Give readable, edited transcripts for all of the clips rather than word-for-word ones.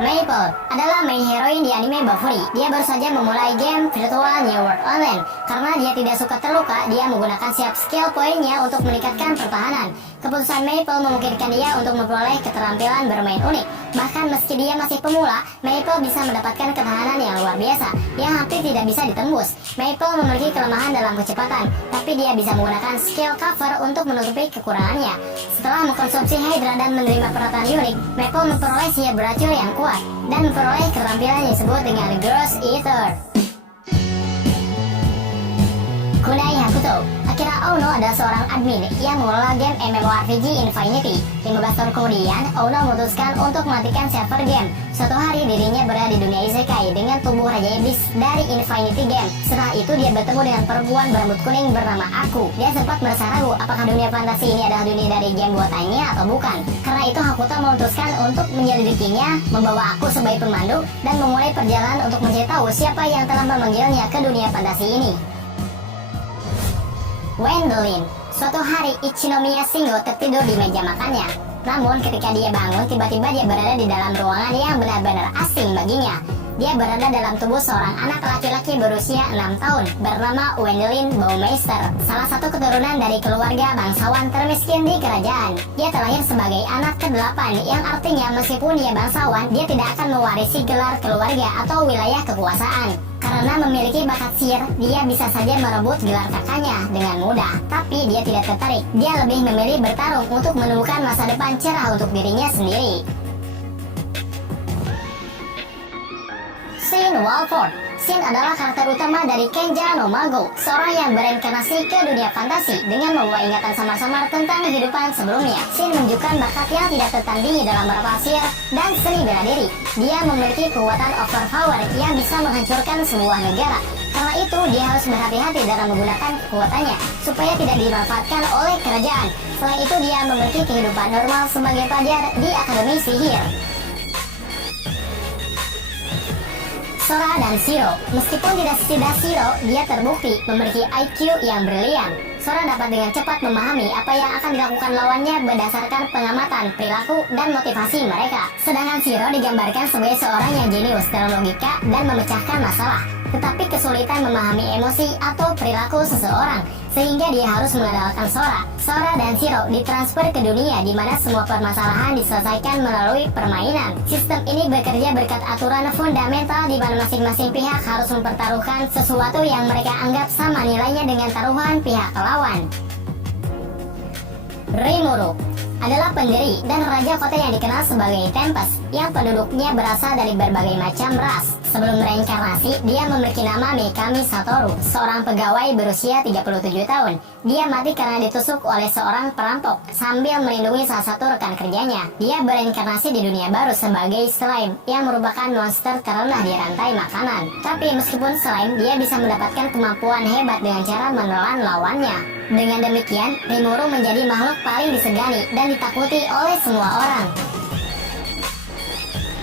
Maple adalah main heroine di anime Bofuri. Dia baru saja memulai game virtual New World Online. Karena dia tidak suka terluka, dia menggunakan siap skill poinnya untuk meningkatkan pertahanan. Keputusan Maple memungkinkan dia untuk memperoleh keterampilan bermain unik. Bahkan meski dia masih pemula, Maple bisa mendapatkan ketahanan yang luar biasa, yang hampir tidak bisa ditembus. Maple memiliki kelemahan dalam kecepatan, tapi dia bisa menggunakan skill cover untuk menutupi kekurangannya. Setelah mengkonsumsi Hydra dan menerima peralatan unik, Maple memperoleh sihir beracun yang kuat dan memperoleh keterampilan yang disebut dengan Gross Eater. Kunai Hakuto. Akira Ono adalah seorang admin yang mengelola game MMORPG Infinity. 15 tahun kemudian, Ono memutuskan untuk mematikan server game. Suatu hari dirinya berada di dunia isekai dengan tubuh Raja Iblis dari Infinity Game. Setelah itu dia bertemu dengan perempuan berambut kuning bernama Aku. Dia sempat merasa ragu apakah dunia fantasi ini adalah dunia dari game buatannya atau bukan. Karena itu Hakuto memutuskan untuk menyelidikinya, membawa Aku sebagai pemandu, dan memulai perjalanan untuk mencari tahu siapa yang telah memanggilnya ke dunia fantasi ini. Wendelin. Suatu hari Ichinomiya Shingo tertidur di meja makannya. Namun ketika dia bangun, tiba-tiba dia berada di dalam ruangan yang benar-benar asing baginya. Dia berada dalam tubuh seorang anak laki-laki berusia 6 tahun bernama Wendelin Baumeister, salah satu keturunan dari keluarga bangsawan termiskin di kerajaan. Dia terlahir sebagai anak ke-8, yang artinya meskipun dia bangsawan, dia tidak akan mewarisi gelar keluarga atau wilayah kekuasaan. Karena memiliki bakat sihir, dia bisa saja merebut gelar kakaknya dengan mudah. Tapi dia tidak tertarik. Dia lebih memilih bertarung untuk menemukan masa depan cerah untuk dirinya sendiri. Shin Walford. Shin adalah karakter utama dari Kenja no Mago, seorang yang bereinkarnasi ke dunia fantasi dengan membawa ingatan samar-samar tentang kehidupan sebelumnya. Shin menunjukkan bakat yang tidak tertandingi dalam merebut sihir dan seni bela diri. Dia memiliki kekuatan overpower yang bisa menghancurkan sebuah negara. Karena itu, dia harus berhati-hati dalam menggunakan kekuatannya supaya tidak dimanfaatkan oleh kerajaan. Selain itu, dia memiliki kehidupan normal sebagai pelajar di Akademi Sihir. Sora dan Shiro. Meskipun tidak setidak Shiro, dia terbukti memiliki IQ yang brilian. Sora dapat dengan cepat memahami apa yang akan dilakukan lawannya berdasarkan pengamatan, perilaku, dan motivasi mereka. Sedangkan Shiro digambarkan sebagai seorang yang jenius dalam logika dan memecahkan masalah, tetapi kesulitan memahami emosi atau perilaku seseorang, sehingga dia harus mengandalkan Sora. Sora dan Shiro ditransfer ke dunia di mana semua permasalahan diselesaikan melalui permainan. Sistem ini bekerja berkat aturan fundamental di mana masing-masing pihak harus mempertaruhkan sesuatu yang mereka anggap sama nilainya dengan taruhan pihak lawan. Rimuru adalah pendiri dan raja kota yang dikenal sebagai Tempest, yang penduduknya berasal dari berbagai macam ras. Sebelum reinkarnasi, dia memiliki nama Mikami Satoru, seorang pegawai berusia 37 tahun. Dia mati karena ditusuk oleh seorang perampok sambil melindungi salah satu rekan kerjanya. Dia bereinkarnasi di dunia baru sebagai slime, yang merupakan monster terendah di rantai makanan. Tapi meskipun slime, dia bisa mendapatkan kemampuan hebat dengan cara menelan lawannya. Dengan demikian, Rimuru menjadi makhluk paling disegani dan ditakuti oleh semua orang.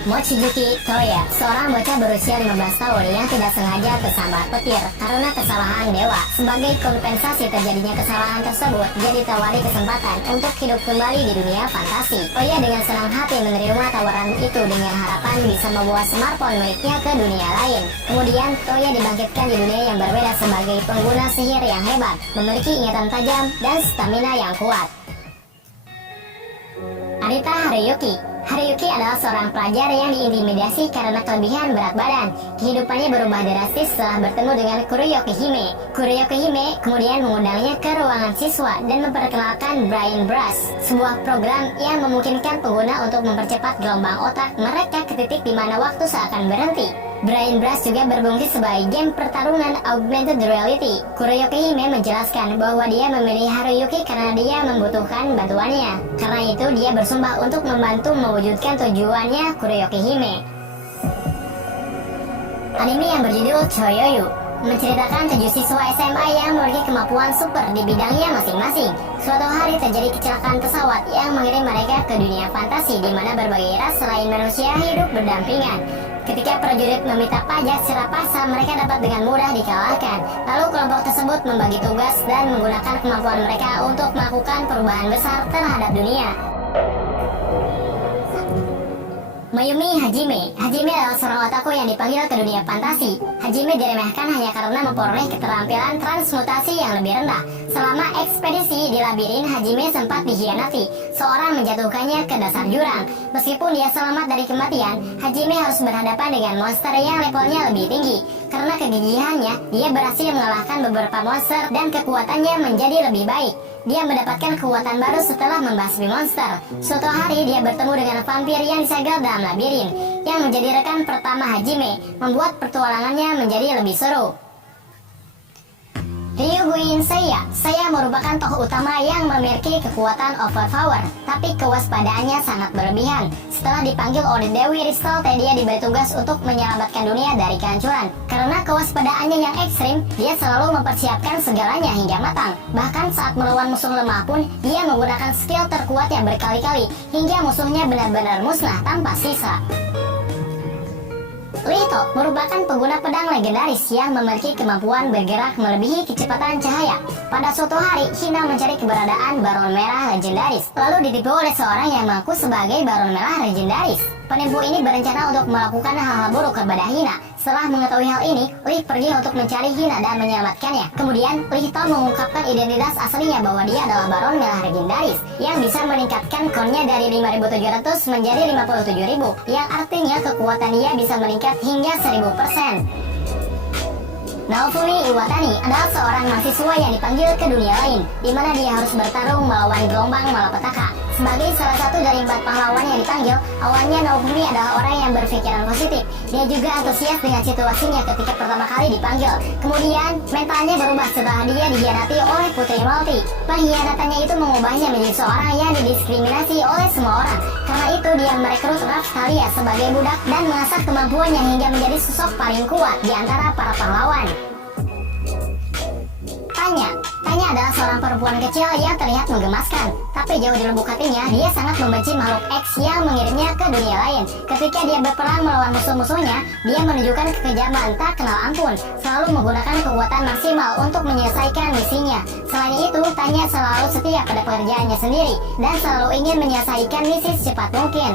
Mochizuki Toya, seorang bocah berusia 15 tahun yang tidak sengaja tersambar petir karena kesalahan dewa. Sebagai kompensasi terjadinya kesalahan tersebut, dia ditawari kesempatan untuk hidup kembali di dunia fantasi. Toya dengan senang hati menerima tawaran itu dengan harapan bisa membawa smartphone miliknya ke dunia lain. Kemudian, Toya dibangkitkan di dunia yang berbeda sebagai pengguna sihir yang hebat, memiliki ingatan tajam dan stamina yang kuat. Arita Haruyuki. Haruyuki adalah seorang pelajar yang diintimidasi karena kelebihan berat badan. Kehidupannya berubah drastis setelah bertemu dengan Kuroyoki Hime. Kuroyoki Hime kemudian mengundangnya ke ruangan siswa dan memperkenalkan Brain Brush, sebuah program yang memungkinkan pengguna untuk mempercepat gelombang otak mereka ke titik di mana waktu seakan berhenti. Brain Brush juga berfungsi sebagai game pertarungan augmented reality. Kuroyoki Hime menjelaskan bahwa dia memilih Haruyuki karena dia membutuhkan bantuannya. Karena itu dia bersumpah untuk membantu mewujudkan tujuannya Kuroyoki Hime. Anime yang berjudul Choyoyu menceritakan 7 siswa SMA yang memiliki kemampuan super di bidangnya masing-masing. Suatu hari terjadi kecelakaan pesawat yang mengirim mereka ke dunia fantasi di mana berbagai ras selain manusia hidup berdampingan. Ketika prajurit meminta pajak secara paksa, mereka dapat dengan mudah dikalahkan. Lalu kelompok tersebut membagi tugas dan menggunakan kemampuan mereka untuk melakukan perubahan besar terhadap dunia. Mayumi Hajime. Hajime adalah seorang otaku yang dipanggil ke dunia fantasi. Hajime diremehkan hanya karena memperoleh keterampilan transmutasi yang lebih rendah. Selama ekspedisi di labirin, Hajime sempat dikhianati. Seorang menjatuhkannya ke dasar jurang. Meskipun dia selamat dari kematian, Hajime harus berhadapan dengan monster yang levelnya lebih tinggi. Karena kegigihannya, dia berhasil mengalahkan beberapa monster dan kekuatannya menjadi lebih baik. Dia mendapatkan kekuatan baru setelah membasmi monster. Suatu hari dia bertemu dengan vampir yang disegel dalam labirin, yang menjadi rekan pertama Hajime, membuat petualangannya menjadi lebih seru. Ryuguin Seiya. Seiya merupakan tokoh utama yang memiliki kekuatan overpower, tapi kewaspadaannya sangat berlebihan. Setelah dipanggil oleh Dewi Ristolte, dia diberi tugas untuk menyelamatkan dunia dari kehancuran. Karena kewaspadaannya yang ekstrim, dia selalu mempersiapkan segalanya hingga matang. Bahkan saat melawan musuh lemah pun, dia menggunakan skill terkuatnya berkali-kali, hingga musuhnya benar-benar musnah tanpa sisa. Rito merupakan pengguna pedang legendaris yang memiliki kemampuan bergerak melebihi kecepatan cahaya. Pada suatu hari, Hina mencari keberadaan Baron Merah Legendaris, lalu ditipu oleh seorang yang mengaku sebagai Baron Merah Legendaris. Penipu ini berencana untuk melakukan hal-hal buruk kepada Hina. Setelah mengetahui hal ini, Lee pergi untuk mencari Hina dan menyelamatkannya. Kemudian, Rito mengungkapkan identitas aslinya bahwa dia adalah Baron Merah Legendaris yang bisa meningkatkan konnya dari 5.700 menjadi 57.000, yang artinya kekuatan dia bisa meningkat hingga 1000%. Naofumi Iwatani adalah seorang mahasiswa yang dipanggil ke dunia lain, di mana dia harus bertarung melawan gelombang malapetaka. Sebagai salah satu dari 4 pahlawan yang dipanggil, awalnya Naofumi adalah orang yang berpikiran positif. Dia juga antusias dengan situasinya ketika pertama kali dipanggil. Kemudian, mentalnya berubah setelah dia dikhianati oleh Putri Malti. Pengkhianatannya itu mengubahnya menjadi seorang yang didiskriminasi oleh semua orang. Karena itu, dia merekrut Raphtalia sebagai budak dan mengasah kemampuannya hingga menjadi sosok paling kuat di antara para pahlawan. Tanya adalah seorang perempuan kecil yang terlihat menggemaskan, tapi jauh di lubuk hatinya, dia sangat membenci makhluk X yang mengirimnya ke dunia lain. Ketika dia berperang melawan musuh-musuhnya, dia menunjukkan kekejaman tak kenal ampun, selalu menggunakan kekuatan maksimal untuk menyelesaikan misinya. Selain itu, Tanya selalu setia pada pekerjaannya sendiri, dan selalu ingin menyelesaikan misi secepat mungkin.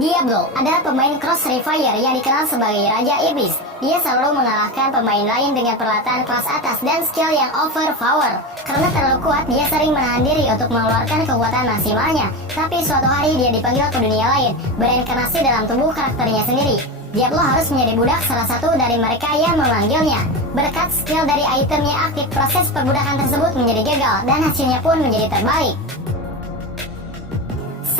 Diablo adalah pemain Cross Refire yang dikenal sebagai Raja Iblis. Dia selalu mengalahkan pemain lain dengan peralatan kelas atas dan skill yang overpower. Karena terlalu kuat, dia sering menahan diri untuk mengeluarkan kekuatan maksimalnya. Tapi suatu hari dia dipanggil ke dunia lain, berinkarnasi dalam tubuh karakternya sendiri. Diablo harus menjadi budak salah satu dari mereka yang memanggilnya. Berkat skill dari itemnya aktif, proses perbudakan tersebut menjadi gagal dan hasilnya pun menjadi terbalik.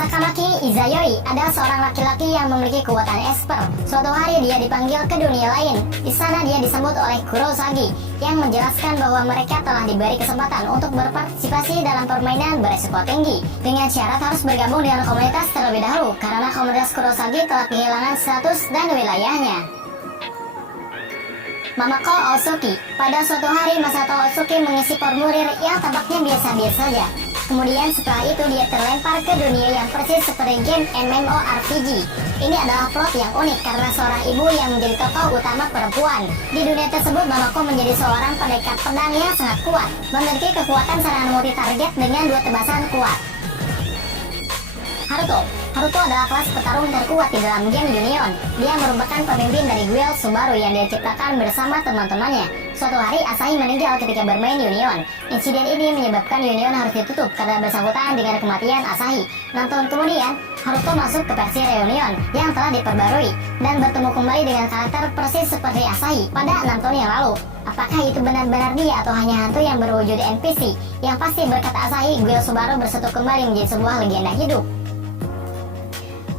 Sakamaki Izayoi adalah seorang laki-laki yang memiliki kekuatan esper. Suatu hari dia dipanggil ke dunia lain. Di sana dia disambut oleh Kurosagi yang menjelaskan bahwa mereka telah diberi kesempatan untuk berpartisipasi dalam permainan beresiko tinggi, dengan syarat harus bergabung dengan komunitas terlebih dahulu karena komunitas Kurosagi telah kehilangan status dan wilayahnya. Mamako Osuki. Pada suatu hari, Masato Osuki mengisi formulir yang tampaknya biasa-biasa saja. Kemudian setelah itu dia terlempar ke dunia yang persis seperti game MMORPG. Ini adalah plot yang unik karena seorang ibu yang menjadi tokoh utama perempuan. Di dunia tersebut, Mamako menjadi seorang pendekar pedang yang sangat kuat, memiliki kekuatan serangan multi target dengan 2 tebasan kuat. Haruto adalah kelas petarung terkuat di dalam game Union. Dia merupakan pemimpin dari guild Subaru yang dia ciptakan bersama teman-temannya. Suatu hari Asahi meninggal ketika bermain Union. Insiden ini menyebabkan Union harus ditutup karena bersangkutan dengan kematian Asahi. 6 tahun kemudian, Haruto masuk ke versi Reunion yang telah diperbarui dan bertemu kembali dengan karakter persis seperti Asahi pada 6 tahun yang lalu. Apakah itu benar-benar dia atau hanya hantu yang berwujud NPC? Yang pasti berkat Asahi, guild Subaru bersatu kembali menjadi sebuah legenda hidup.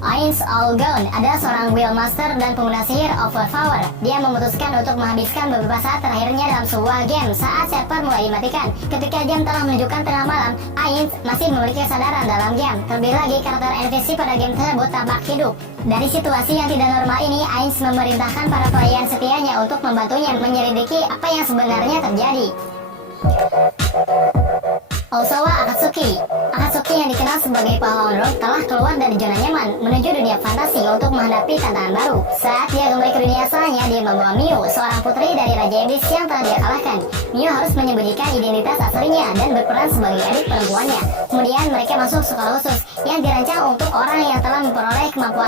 Ainz Allgaun adalah seorang wheelmaster dan pengguna sihir overpower. Dia memutuskan untuk menghabiskan beberapa saat terakhirnya dalam sebuah game saat server mulai dimatikan. Ketika jam telah menunjukkan tengah malam, Ainz masih memiliki kesadaran dalam game. Terlebih lagi karakter NPC pada game tersebut tampak hidup. Dari situasi yang tidak normal ini, Ainz memerintahkan para pelayan setianya untuk membantunya menyelidiki apa yang sebenarnya terjadi. Osawa Akatsuki Rifki yang dikenal sebagai pahlawan rock telah keluar dari zona nyaman menuju dunia fantasi untuk menghadapi tantangan baru. Saat dia kembali ke dunia asalnya, dia membawa Miu, seorang putri dari Raja Iblis yang telah dia kalahkan. Miu harus menyembunyikan identitas aslinya dan berperan sebagai adik perempuannya. Kemudian mereka masuk sekolah khusus yang dirancang untuk orang yang telah memperoleh kemampuan